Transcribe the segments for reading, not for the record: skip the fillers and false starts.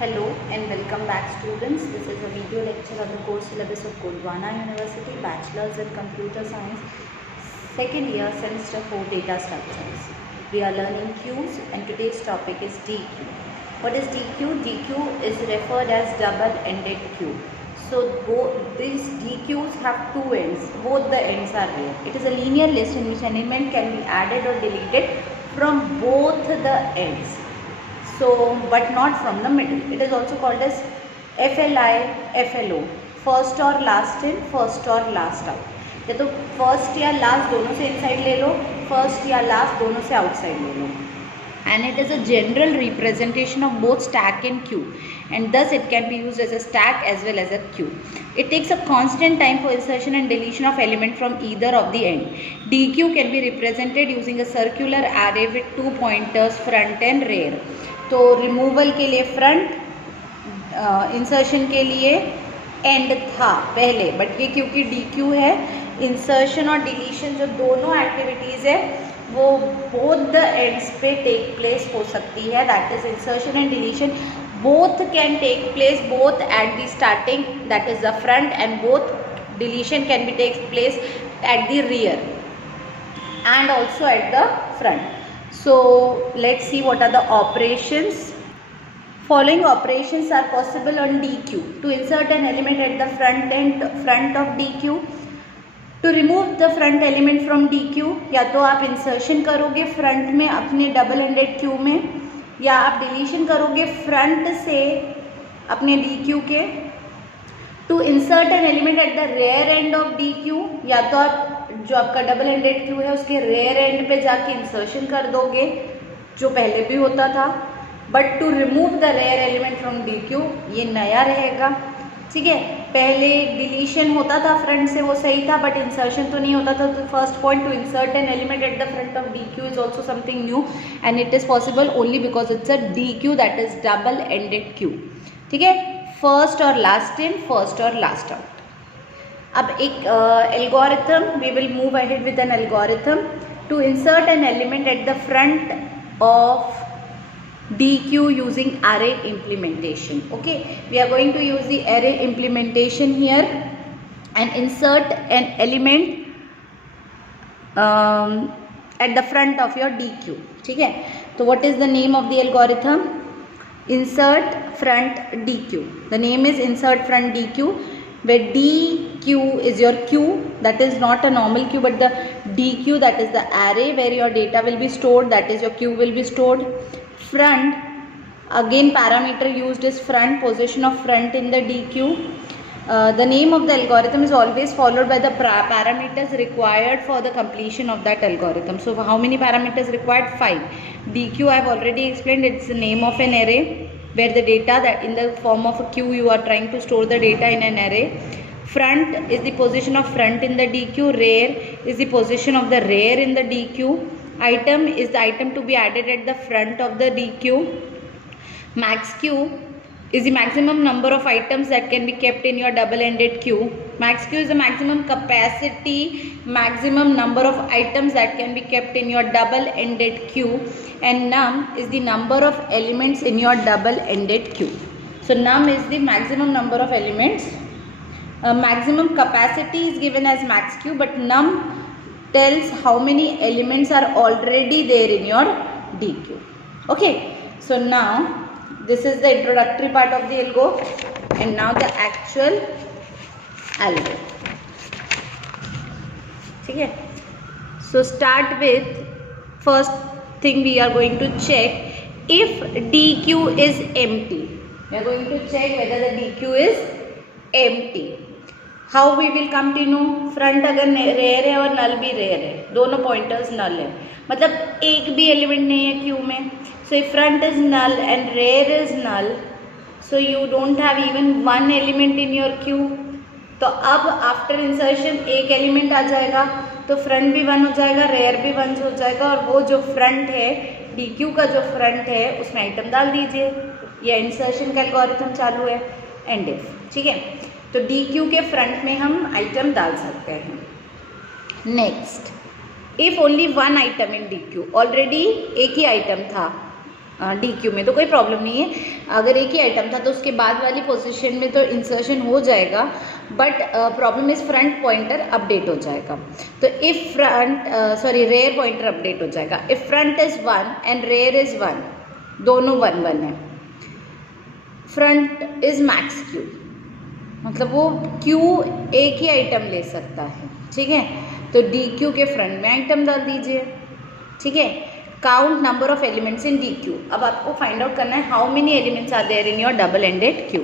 Hello and welcome back students. This is a video lecture on the course syllabus of Gondwana University, Bachelor's in Computer Science, second year, semester 4, Data Structures. We are learning Qs and today's topic is DQ. What is DQ? DQ is referred as double-ended Q. So both these DQs have two ends. Both the ends are rare. It is a linear list in which an element can be added or deleted from both the ends. So, but not from the middle. It is also called as FLI, FLO, first or last in, first or last out. या तो first या last दोनों से inside ले लो, first या last दोनों से outside ले लो. And it is a general representation of both stack and queue, and thus it can be used as a stack as well as a queue. It takes a constant time for insertion and deletion of element from either of the end. DQ can be represented using a circular array with two pointers, front and rear. तो removal के लिए front, insertion के लिए and था पहले, but ये क्योंकि DQ है, इंसर्शन और डिलीशन जो दोनों एक्टिविटीज़ है वो बोथ द एंड्स पे टेक प्लेस हो सकती है. That is insertion and deletion both can take place both at the starting, that is the front, and both deletion can be take place at the rear and also at the front. So let's see what are the operations. Following operations are possible on DQ. To insert an element at the front of DQ. To remove the front element from DQ, या तो आप insertion करोगे front में अपने double ended Q में, या आप deletion करोगे फ्रंट से अपने DQ के. To insert an element at the rear end of DQ, या तो आप जो आपका डबल एंडेड क्यू है उसके रेयर एंड पे जाके इंसर्शन कर दोगे जो पहले भी होता था. But to remove the rear element from DQ ये नया रहेगा. ठीक है, पहले डिलीशन होता था फ्रंट से, वो सही था, बट इंसर्शन तो नहीं होता था. तो first point, to insert an element at the front of DQ is also something new and it is possible only because it's a DQ, that is double ended queue. ठीक है, first और last in, first और last out. अब एक algorithm, we will move ahead with an algorithm to insert an element at the front of DQ using array implementation. Okay, we are going to use the array implementation here and insert an element at the front of your DQ. ठीक है, तो what is the name of the algorithm? Insert front DQ. The name is insert front DQ, where DQ is your queue, that is not a normal queue but the DQ, that is the array where your data will be stored, that is your queue will be stored. Front, again parameter used is front, position of front in the DQ. The name of the algorithm is always followed by the parameters required for the completion of that algorithm. So how many parameters required? 5. DQ I have already explained, it's the name of an array where the data that in the form of a queue you are trying to store the data in an array. Front is the position of front in the DQ. Rear is the position of the rear in the DQ. Item is the item to be added at the front of the DQ. Max queue is the maximum number of items that can be kept in your double-ended queue. Max queue is the maximum capacity, maximum number of items that can be kept in your double-ended queue. And num is the number of elements in your double-ended queue. So num is the maximum number of elements. Maximum capacity is given as max queue, but num tells how many elements are already there in your DQ. Okay, so now this is the introductory part of the algo, and now the actual algo. ठीक है, so start with first thing we are going to check if DQ is empty. We are going to check whether the DQ is empty. How we will come to know? Front अगर rare है और नल भी rare है, दोनों pointers नल है, मतलब एक भी एलिमेंट नहीं है क्यू में. So if front is null and rear is null, so you don't have even one element in your queue. तो अब आफ्टर इंसर्शन एक एलिमेंट आ जाएगा, तो फ्रंट भी 1 हो जाएगा, रेयर भी 1 हो जाएगा, और वो जो फ्रंट है DQ का जो फ्रंट है उसमें आइटम डाल दीजिए. या इंसर्शन का एल्गोरिथम चालू है, एंड इफ. ठीक है, तो DQ के फ्रंट में हम आइटम डाल सकते हैं. Next, if only one item in DQ, already एक ही आइटम था, डी क्यू में, तो कोई प्रॉब्लम नहीं है। अगर एक ही आइटम था तो उसके बाद वाली पोजीशन में तो इंसर्शन हो जाएगा, but problem is front pointer update हो जाएगा। तो इफ रेयर पॉइंटर अपडेट हो जाएगा। If front is 1 and rear is 1, दोनों 1 1 है, फ्रंट इज मैक्स क्यू, मतलब वो क्यू एक ही आइटम ले सकता है, ठीक है। तो डी क्यू के फ्रंट में आइटम डाल दीजिए, ठीक है। Count number of elements in D queue. अब आपको फाइंड आउट करना है how many elements are there in your double ended queue.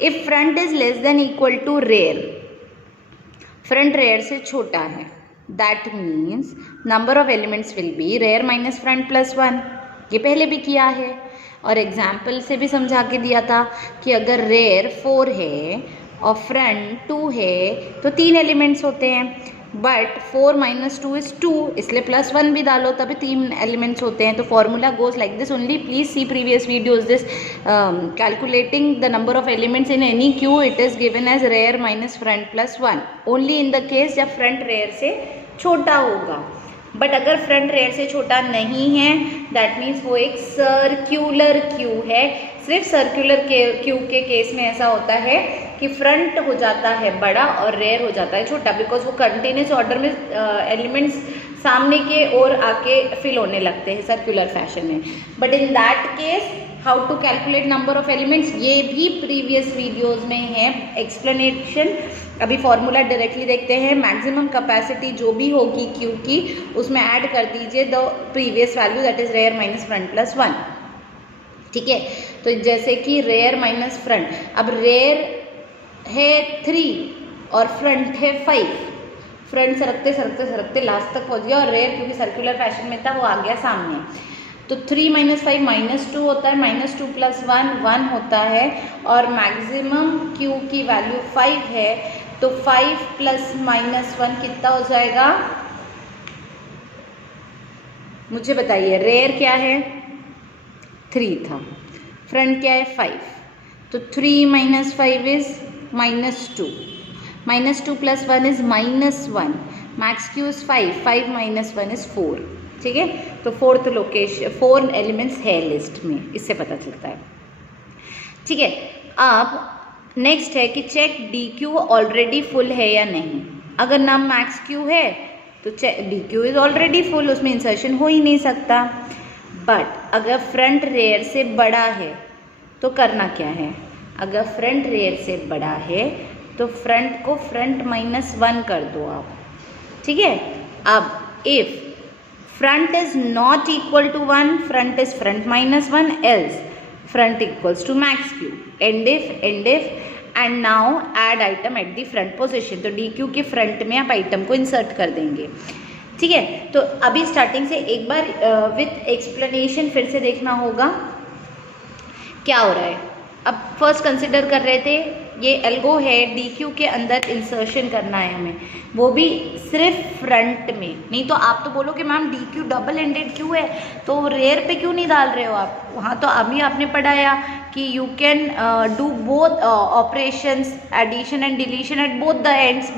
If front is less than equal to rear, front rear से छोटा है, that means number of elements will be rear minus front plus 1। ये पहले भी किया है और example से भी समझा के दिया था कि अगर रेयर 4 है और फ्रंट 2 है तो 3 एलिमेंट्स होते हैं, बट 4 माइनस 2 इज 2, इसलिए प्लस 1 भी डालो तभी 3 एलिमेंट्स होते हैं। तो formula goes like this only, please see previous videos. This calculating the number of elements in any queue, it is given as rear minus front plus 1 only in the case जब front rear से छोटा होगा। But अगर front rear से छोटा नहीं है, that means वो एक सर्क्यूलर क्यू है। सिर्फ सर्कुलर क्यू के केस में ऐसा होता है कि फ्रंट हो जाता है बड़ा और रेयर हो जाता है छोटा, बिकॉज वो कंटिन्यूस ऑर्डर में एलिमेंट्स सामने के ओर आके फिल होने लगते हैं सर्कुलर फैशन में। But in that case how to calculate number of elements, ये भी प्रीवियस वीडियोज में है एक्सप्लेनेशन। अभी फॉर्मूला डायरेक्टली देखते हैं। मैक्सिमम कैपेसिटी जो भी होगी क्यू की उसमें ऐड कर दीजिए the previous value, that is rare minus front plus 1, ठीक है। तो जैसे कि रेयर माइनस फ्रंट, अब रेयर है 3 और फ्रंट है 5, फ्रंट सरकते सरकते सरकते लास्ट तक पहुंच गया और रेयर क्योंकि सर्कुलर फैशन में था वो आ गया सामने। तो 3 माइनस 5 माइनस 2 होता है, माइनस 2 प्लस 1 1 होता है, और मैक्सिमम क्यू की वैल्यू 5 है, तो 5 प्लस माइनस 1 कितना हो जाएगा, मुझे बताइए। रेयर क्या है 3 था, फ्रंट क्या है 5, तो 3 minus 5 is minus 2, minus 2 plus 1 is minus 1, max Q is 5, 5 minus 1 is 4, ठीक है। तो 4th लोकेशन 4 एलिमेंट्स है लिस्ट में, इससे पता चलता है, ठीक है। अब नेक्स्ट है कि check D queue already full है या नहीं। अगर नम मैक्स क्यू है तो D Q is already full, उसमें इंसर्शन हो ही नहीं सकता। बट अगर फ्रंट रेयर से बड़ा है तो करना क्या है, अगर फ्रंट रेयर से बड़ा है तो फ्रंट को फ्रंट माइनस 1 कर दो आप, ठीक है। अब if front is not equal to 1, front is front minus 1, else front equals to max queue, and if end now add item at the front position. तो डी क्यू के front में आप आइटम को इंसर्ट कर देंगे, ठीक है। तो अभी स्टार्टिंग से एक बार विथ एक्सप्लेनेशन फिर से देखना होगा क्या हो रहा है। अब फर्स्ट कंसिडर कर रहे थे ये एल्गो है, डी क्यू के अंदर इंसर्शन करना है हमें, वो भी सिर्फ फ्रंट में। नहीं तो आप तो बोलोगे ma'am D Q double ended Q है तो रेयर पे क्यों नहीं डाल रहे हो आप। वहाँ तो अभी आपने पढ़ाया कि you can do both operations, addition and deletion at both the ends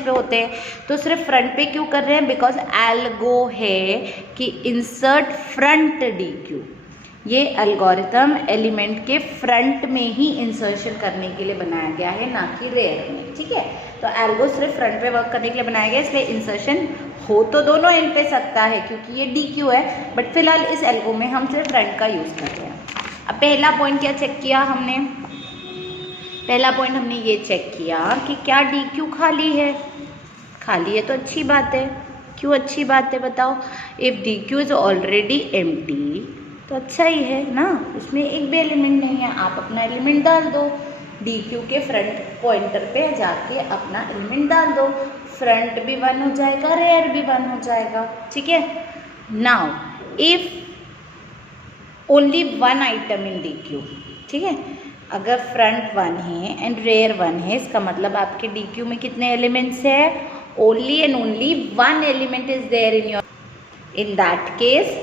पे होते हैं। तो सिर्फ फ्रंट पे क्यों कर रहे हैं, बिकॉज एल्गो है कि इंसर्ट फ्रंट डी क्यू। ये एल्गोरिथम एलिमेंट के फ्रंट में ही इंसर्शन करने के लिए बनाया गया है, ना कि रेयर में, ठीक है। तो एल्गो सिर्फ फ्रंट पे वर्क करने के लिए बनाया गया है, इसलिए इंसर्शन हो तो दोनों एंड पे सकता है क्योंकि ये डी क्यू है, बट फिलहाल इस एल्गो में हम सिर्फ फ्रंट का यूज़ कर रहे हैं। अब पहला पॉइंट क्या चेक किया हमने, पहला पॉइंट हमने ये चेक किया कि क्या डी क्यू खाली है। खाली है तो अच्छी बात है। क्यों अच्छी बात है बताओ। If D Q is already empty तो अच्छा ही है ना, उसमें एक भी एलिमेंट नहीं है, आप अपना एलिमेंट डाल दो। डी क्यू के फ्रंट पॉइंटर पे जाके अपना एलिमेंट डाल दो, फ्रंट भी 1 हो जाएगा, रेयर भी 1 हो जाएगा, ठीक है। Now if only 1 item in D Q, ठीक है, अगर फ्रंट 1 है एंड रेयर 1 है, इसका मतलब आपके डी क्यू में कितने एलिमेंट्स है, only and only 1 element is there in your, in that case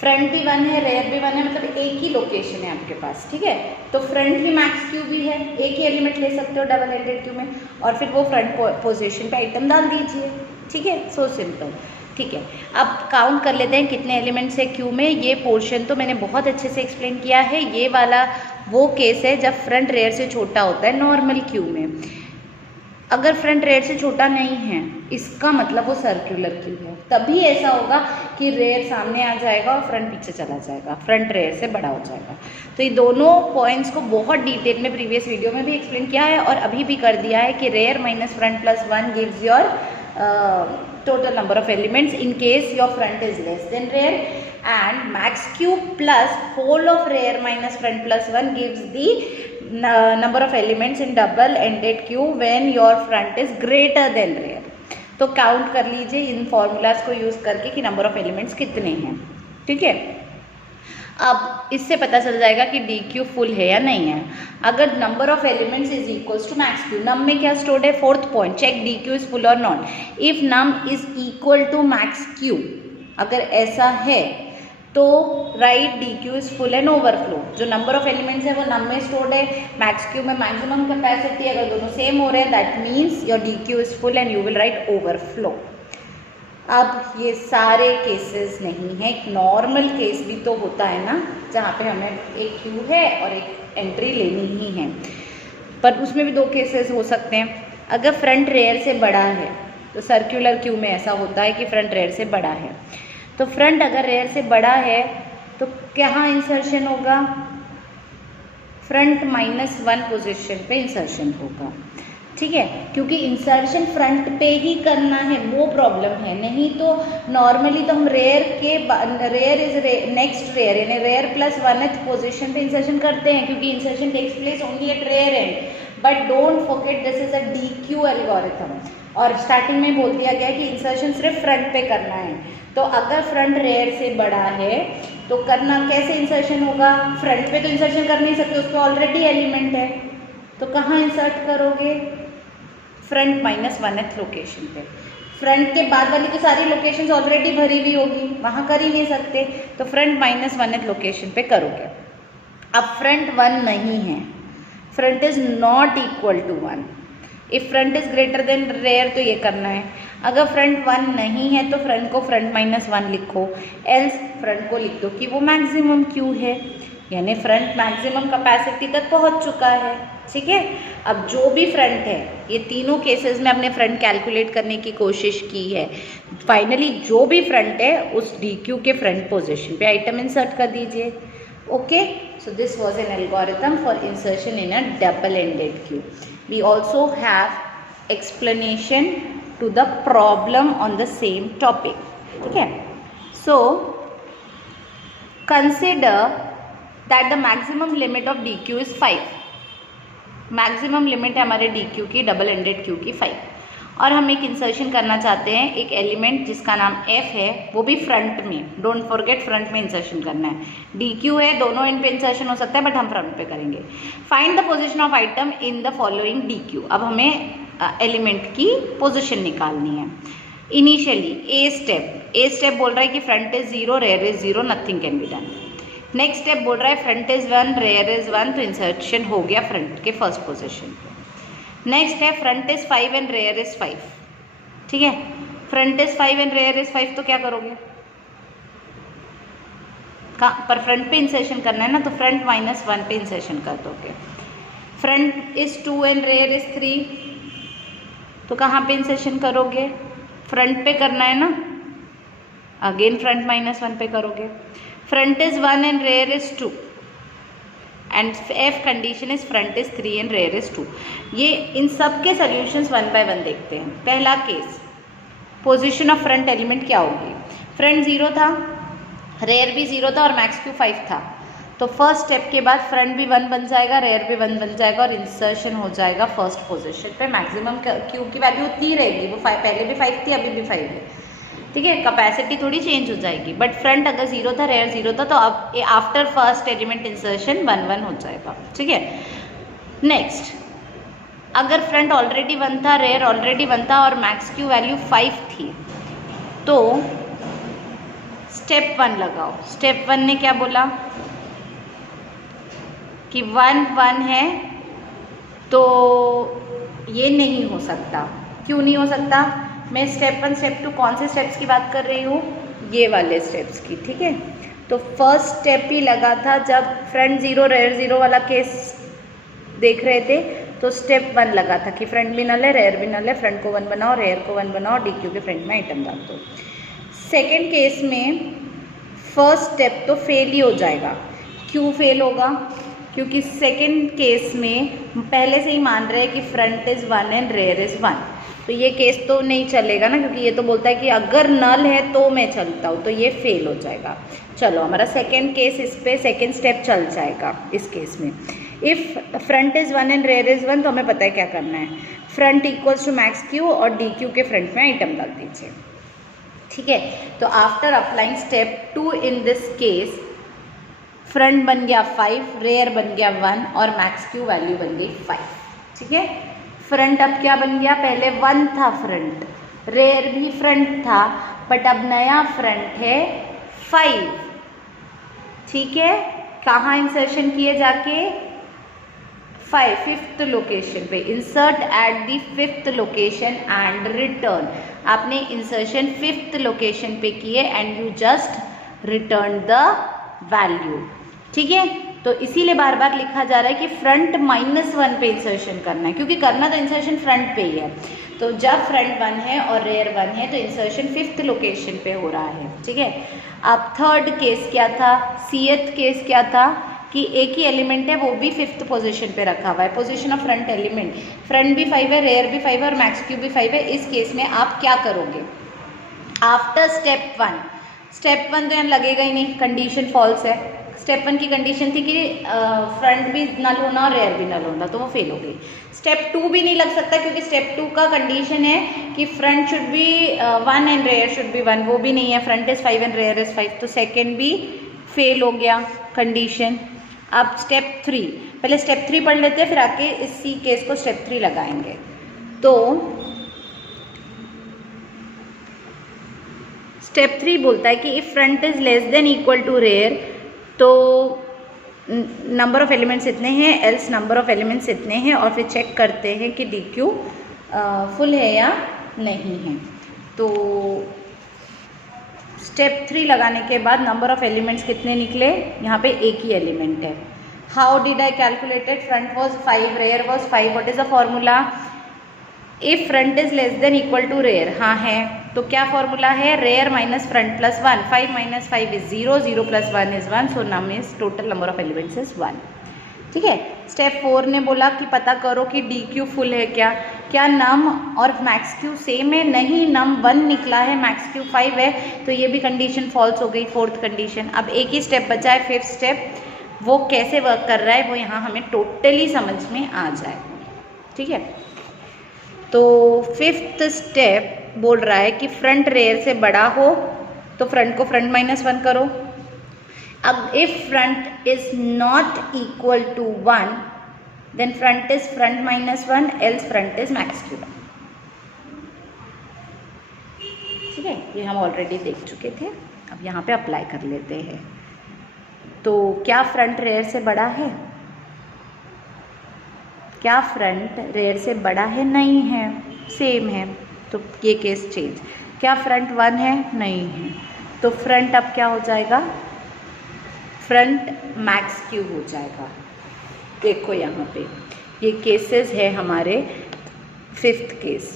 front भी 1 है, रेयर भी 1 है, मतलब एक ही लोकेशन है आपके पास, ठीक है। तो फ्रंट भी मैक्स क्यू भी है, एक ही एलिमेंट ले सकते हो डबल एंडेड क्यू में, और फिर वो फ्रंट पोजीशन पे आइटम डाल दीजिए, ठीक है। So simple. ठीक है, अब काउंट कर लेते हैं कितने एलिमेंट्स है क्यू में। ये पोर्शन तो मैंने बहुत अच्छे से एक्सप्लेन किया है। ये वाला वो केस है जब फ्रंट रेयर से छोटा होता है नॉर्मल क्यू में। अगर फ्रंट रेयर से छोटा नहीं है इसका मतलब वो सर्कुलर क्यू है, तभी ऐसा होगा कि रेयर सामने आ जाएगा और फ्रंट पीछे चला जाएगा, फ्रंट रेयर से बड़ा हो जाएगा। तो ये दोनों पॉइंट्स को बहुत डिटेल में प्रीवियस वीडियो में भी एक्सप्लेन किया है और अभी भी कर दिया है कि rare minus front plus 1 gives your total number of elements in case your front is less than rear, and max cube plus whole of rear minus front plus 1 gives the number of elements in double ended queue when your front is greater than rear। तो count कर लीजिए इन formulas को use करके कि number of elements कितने हैं। ठीक है, अब इससे पता चल जाएगा कि डी क्यू फुल है या नहीं है। अगर number of elements is equals to max Q, num में क्या स्टोर्ड है, fourth point, check D Q is full और not. If num is equal to max Q, अगर ऐसा है तो write D Q is full and overflow. जो number of elements है वो नम में स्टोर्ड है, मैक्स क्यू में मैक्सिमम कैपेसिटी, अगर दोनों सेम हो रहे हैं that means your D Q is full and you will write overflow. अब ये सारे केसेस नहीं है, एक नॉर्मल केस भी तो होता है ना जहाँ पे हमें एक क्यू है और एक एंट्री लेनी ही है, पर उसमें भी दो केसेस हो सकते हैं। अगर फ्रंट रेयर से बड़ा है तो सर्कुलर क्यू में ऐसा होता है कि फ्रंट रेयर से बड़ा है, तो फ्रंट अगर रेयर से बड़ा है तो कहाँ इंसर्शन होगा, फ्रंट -1 पोजीशन पे इंसर्शन होगा। ठीक है, क्योंकि इंसर्शन फ्रंट पे ही करना है, वो प्रॉब्लम है। नहीं तो नॉर्मली तो हम रेयर इज नेक्स्ट रेयर यानी रेयर प्लस 1th पोजीशन पे इंसर्शन करते हैं, क्योंकि insertion takes place only at rear end. But don't forget this is a D Q algorithm, और स्टार्टिंग में बोल दिया गया कि इंसर्शन सिर्फ फ्रंट पे करना है। तो अगर फ्रंट रेयर से बड़ा है तो करना कैसे इंसर्शन होगा, फ्रंट पे तो इंसर्शन कर नहीं सकते, उस पर ऑलरेडी एलिमेंट है, तो कहाँ इंसर्ट करोगे, फ्रंट -1th लोकेशन पे। फ्रंट के बाद वाली तो सारी लोकेशंस ऑलरेडी भरी हुई होगी, वहाँ कर ही नहीं सकते, तो फ्रंट -1th लोकेशन पे करोगे। अब फ्रंट 1 नहीं है, front is not equal to 1। If front is greater than rear तो ये करना है। अगर फ्रंट 1 नहीं है तो फ्रंट को फ्रंट -1 लिखो, एल्स फ्रंट को लिख दो कि वो मैक्सिमम क्यू है, यानी फ्रंट मैक्सिमम कैपेसिटी तक पहुंच चुका है। ठीक है, अब जो भी फ्रंट है, ये तीनों केसेस में हमने फ्रंट कैलकुलेट करने की कोशिश की है। फाइनली जो भी फ्रंट है उस डी क्यू के फ्रंट पोजीशन पे आइटम इंसर्ट कर दीजिए। Okay, so this was an algorithm for insertion in a double-ended queue. We also have explanation to the problem on the same topic. Okay, so consider that the maximum limit of DQ is 5. Maximum limit है हमारे DQ की, double ended Q की 5, और हम एक insertion करना चाहते हैं एक एलिमेंट जिसका नाम F है, वो भी फ्रंट में। डोंट फॉरगेट फ्रंट में इंसर्शन करना है। DQ है, दोनों एंड पे इंसर्शन हो सकता है, बट हम फ्रंट पे करेंगे। Find the position of item in the following DQ। अब हमें एलिमेंट की पोजीशन निकालनी है। इनिशियली ए स्टेप बोल रहा है कि front is 0, rear is 0, nothing can be done. Next step बोल रहा है फ्रंट इज 1, रेयर इज 1, तो इंसर्शन हो गया फ्रंट के फर्स्ट पोजीशन पे। नेक्स्ट है front is 5 and rear is 5। ठीक है, front is 5 and rear is 5, तो क्या करोगे, पर फ्रंट पे इंसर्शन करना है ना, तो फ्रंट -1 पे इंसर्शन कर दोगे। Front is 2 and rear is 3, तो कहाँ पे इंसर्शन करोगे, फ्रंट पे करना है ना, अगेन फ्रंट -1 पे करोगे। Front is 1 and rear is 2 and F condition is front is 3 and rear is 2। ये इन सब के सॉल्यूशंस 1 बाय 1 देखते हैं। पहला case, position of front element क्या होगी, फ्रंट 0 था, रेयर भी 0 था और मैक्स क्यू 5 था, तो फर्स्ट स्टेप के बाद फ्रंट भी 1 बन जाएगा, रेयर भी 1 बन जाएगा और इंसर्शन हो जाएगा फर्स्ट पोजीशन पे। मैक्सिमम क्यू की वैल्यू उतनी रहेगी, वो पहले भी 5 थी, अभी भी 5 है। ठीक है, कैपेसिटी थोड़ी चेंज हो जाएगी, बट फ्रंट अगर 0 था, रेयर 0 था, तो अब आफ्टर फर्स्ट एलिमेंट इंसर्शन 1 हो जाएगा। ठीक है, नेक्स्ट, अगर फ्रंट ऑलरेडी 1 था, रेयर ऑलरेडी 1 था और मैक्स क्यू वैल्यू 5 थी, तो स्टेप 1 लगाओ। स्टेप 1 ने क्या बोला कि 1 है, तो ये नहीं हो सकता। क्यों नहीं हो सकता, मैं स्टेप 1 स्टेप 2 कौन से स्टेप्स की बात कर रही हूँ, ये वाले स्टेप्स की, ठीक है। तो फर्स्ट स्टेप ही लगा था जब फ्रंट 0 रेयर 0 वाला केस देख रहे थे, तो स्टेप 1 लगा था कि फ्रंट भी नल है रेयर भी नल है, फ्रंट को 1 बनाओ रेयर को 1 बनाओ, DQ के फ्रंट में आइटम डाल दो। सेकेंड केस में फर्स्ट स्टेप तो फेल ही हो जाएगा। क्यों फेल होगा, क्योंकि सेकेंड केस में पहले से ही मान रहे हैं कि front is 1 and rear is 1, तो ये केस तो नहीं चलेगा ना, क्योंकि ये तो बोलता है कि अगर नल है तो मैं चलता हूँ, तो ये फेल हो जाएगा। चलो हमारा सेकेंड केस, इस पे सेकेंड स्टेप चल जाएगा इस केस में। If front is 1 and rear is 1, तो हमें पता है क्या करना है, front equals to max Q और DQ के फ्रंट में आइटम डाल दीजिए, ठीक है। तो after applying step 2 in this case, front बन गया 5, रेयर बन गया 1 और मैक्स क्यू वैल्यू बन गई 5, ठीक है। फ्रंट अब क्या बन गया, पहले 1 था फ्रंट, रेयर भी फ्रंट था, बट अब नया फ्रंट है 5, ठीक है। कहाँ इंसर्शन किए जाके, 5th लोकेशन पे, insert at the 5th location and return. आपने इंसर्शन 5th लोकेशन पे किए and you just return the value, ठीक है। तो इसीलिए बार बार लिखा जा रहा है कि फ्रंट -1 पे इंसर्शन करना है, क्योंकि करना तो इंसर्शन फ्रंट पे ही है। तो जब फ्रंट 1 है और रेयर 1 है तो इंसर्शन 5th लोकेशन पे हो रहा है, ठीक है। अब थर्ड केस क्या था, Cth केस क्या था कि एक ही एलिमेंट है वो भी 5th पोजीशन पे रखा हुआ है, position of front element, front भी 5 है रेयर भी 5 है और मैक्स क्यू भी 5 है। इस केस में आप क्या करोगे, आफ्टर स्टेप 1, स्टेप 1 तो यहाँ लगेगा ही नहीं, कंडीशन फॉल्स है। स्टेप 1 की कंडीशन थी कि फ्रंट भी नल होना और रेयर भी नल होना, तो वो फेल हो गई। स्टेप 2 भी नहीं लग सकता, क्योंकि स्टेप 2 का कंडीशन है कि front should be 1 and rear should be 1, वो भी नहीं है, front is 5 and rear is 5, तो सेकेंड भी फेल हो गया कंडीशन। अब स्टेप 3, पहले स्टेप 3 पढ़ लेते हैं, फिर आके इसी केस को स्टेप 3 लगाएंगे। तो स्टेप 3 बोलता है कि if front is less than equal to rear, तो नंबर ऑफ एलिमेंट्स इतने हैं, एल्स नंबर ऑफ एलिमेंट्स इतने हैं, और फिर चेक करते हैं कि DQ फुल है या नहीं है। तो स्टेप 3 लगाने के बाद नंबर ऑफ एलिमेंट्स कितने निकले, यहाँ पे एक ही एलिमेंट है। How did I calculated, front was 5 rear was 5, what is the formula, if front is less than equal to rear, हाँ है, तो क्या फॉर्मूला है, rear minus front plus 1, 5 minus 5 is 0, 0 plus 1 is 1, so num is total number of elements is 1, ठीक है। Step 4 ने बोला कि पता करो कि DQ फुल है क्या नम और मैक्स क्यू सेम है, नहीं, नम 1 निकला है, मैक्स क्यू 5 है, तो ये भी कंडीशन फॉल्स हो गई, फोर्थ कंडीशन। अब एक ही स्टेप बचा है, 5th स्टेप, वो कैसे वर्क कर रहा है वो यहाँ हमें टोटली समझ में आ जाए, ठीक है। तो 5th स्टेप बोल रहा है कि फ्रंट रेयर से बड़ा हो तो फ्रंट को फ्रंट -1 करो। अब if front is not equal to 1 then front is front -1 else front is max Q, ठीक है। ये हम ऑलरेडी देख चुके थे, अब यहाँ पे अप्लाई कर लेते हैं। तो क्या फ्रंट रेयर से बड़ा है, क्या फ्रंट रेयर से बड़ा है, नहीं है, सेम है, तो ये केस चेंज। क्या फ्रंट 1 है, नहीं है, तो फ्रंट अब क्या हो जाएगा, फ्रंट मैक्स क्यू हो जाएगा। देखो यहाँ पे ये केसेस है हमारे 5th केस।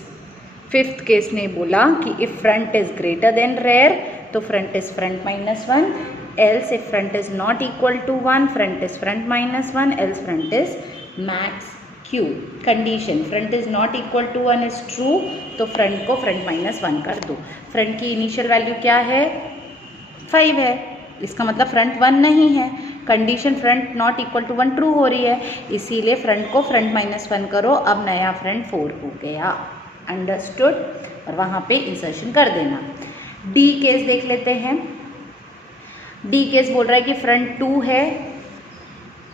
5th केस ने बोला कि if front is greater than rear तो front is front -1, else if front is not equal to 1 front is front -1 else front is max Q. Condition front is not equal to 1 is true, तो front को front -1 कर दो। Front की initial value क्या है, 5 है, इसका मतलब फ्रंट 1 नहीं है, condition front not equal to 1 true हो रही है, इसीलिए फ्रंट को फ्रंट -1 करो। अब नया फ्रंट 4 हो गया, अंडरस्टूड, और वहाँ पे इंसर्शन कर देना। डी केस देख लेते हैं। डी केस बोल रहा है कि फ्रंट 2 है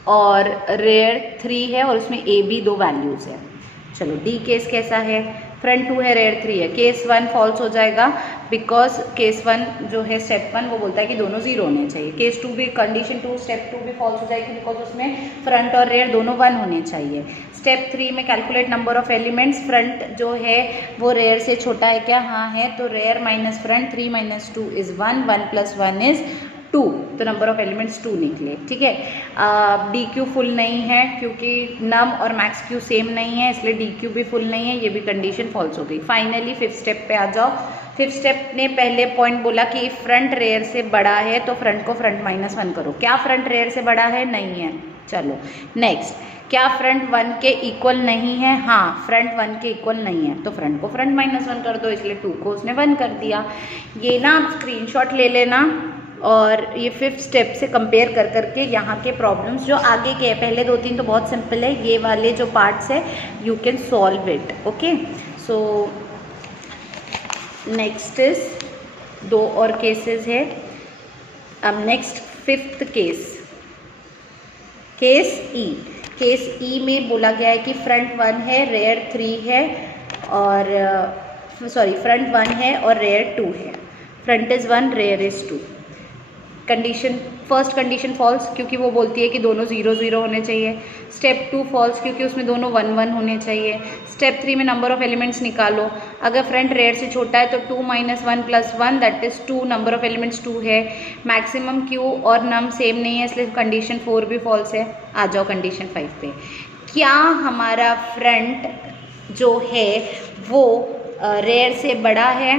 और रेयर 3 है और उसमें ए बी 2 वैल्यूज़ है। चलो डी केस कैसा है, फ्रंट 2 है, रेयर 3 है, केस 1 फॉल्स हो जाएगा बिकॉज केस 1 जो है स्टेप 1 वो बोलता है कि दोनों 0 होने चाहिए। केस 2 भी, कंडीशन 2 स्टेप 2 भी फॉल्स हो जाएगी बिकॉज उसमें फ्रंट और रेयर दोनों 1 होने चाहिए। स्टेप 3 में calculate number of elements, front जो है वो रेयर से छोटा है क्या? हाँ है, तो rare minus front 3 minus 2 is 1, 1 plus 1 is 2, तो नंबर ऑफ एलिमेंट्स 2 निकले। ठीक है, डी क्यू फुल नहीं है क्योंकि नम और मैक्स क्यू सेम नहीं है, इसलिए डी क्यू भी फुल नहीं है, ये भी कंडीशन फॉल्स हो गई। फाइनली 5th स्टेप पे आ जाओ। 5th स्टेप ने पहले पॉइंट बोला कि फ्रंट रेयर से बड़ा है तो फ्रंट को फ्रंट माइनस 1 करो। क्या फ्रंट रेयर से बड़ा है? नहीं है। चलो नेक्स्ट, क्या फ्रंट 1 के इक्वल नहीं है? हाँ, फ्रंट 1 के इक्वल नहीं है तो फ्रंट को फ्रंट माइनस 1 कर दो, इसलिए 2 को उसने 1 कर दिया। ये ना आप स्क्रीनशॉट ले लेना और ये 5th स्टेप से कंपेयर कर करके यहाँ के प्रॉब्लम्स जो आगे के हैं, पहले 2-3 तो बहुत सिंपल है, ये वाले जो पार्ट्स है you can solve it. Okay, so next is 2 और केसेस है। अब नेक्स्ट 5th केस, केस ई। केस ई में बोला गया है कि फ्रंट 1 है, रेयर 3 है और फ्रंट 1 है और रेयर 2 है। Front is 1, rear is 2। Condition, first condition false क्योंकि वो बोलती है कि दोनों 0 0 होने चाहिए। स्टेप 2 फॉल्स क्योंकि उसमें दोनों 1 1 होने चाहिए। स्टेप 3 में नंबर ऑफ एलिमेंट्स निकालो, अगर फ्रंट रेयर से छोटा है तो 2 minus 1 plus 1 that is 2, number of elements 2 है। मैक्सिमम क्यू और नम सेम नहीं है इसलिए कंडीशन 4 भी फॉल्स है। आ जाओ कंडीशन 5 पे, क्या हमारा फ्रंट जो है वो रेयर से बड़ा है?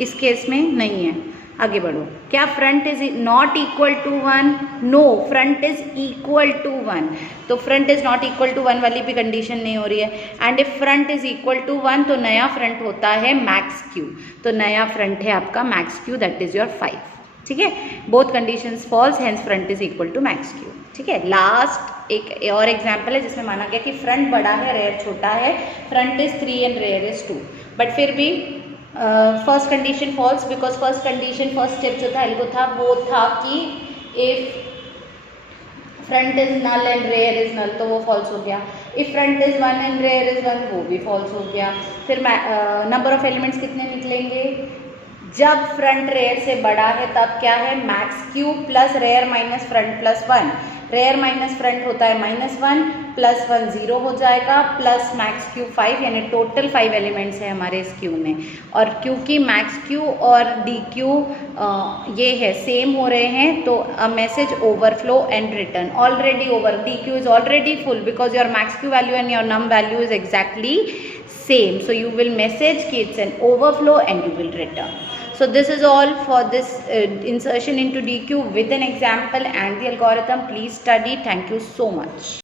इस केस में नहीं है। आगे बढ़ो, क्या front is not equal to 1? No, front is equal to 1, तो front is not equal to 1 वाली भी कंडीशन नहीं हो रही है। And if front is equal to 1 तो नया फ्रंट होता है मैक्स क्यू, तो नया फ्रंट है आपका max Q, that is your 5। ठीक है, both conditions false, hence front is equal to max Q. ठीक है, लास्ट एक और एग्जाम्पल है जिसमें माना गया कि फ्रंट बड़ा है, रेयर छोटा है, front is 3 and rear is 2, but फिर भी first condition false because first condition, first step जो था वो था कि if front is null and rear is null, तो वो फॉल्स हो गया। If front is 1 and rear is 1, वो भी फॉल्स हो गया। फिर नंबर ऑफ एलिमेंट्स कितने निकलेंगे? जब फ्रंट रेयर से बड़ा है तब क्या है? Max Q plus rare minus front plus 1। Rare minus front होता है -1 प्लस 1 0 हो जाएगा, प्लस मैक्स क्यू 5, यानी टोटल 5 एलिमेंट्स है हमारे इस क्यू में। और क्योंकि मैक्स क्यू और डी क्यू ये है सेम हो रहे हैं तो a message overflow and return. Already over, D Q is already full because your max Q value and your num value is exactly same, so you will message कि it's an overflow and you will return. So this is all for this insertion into DQ with an example and the algorithm. Please study. Thank you so much.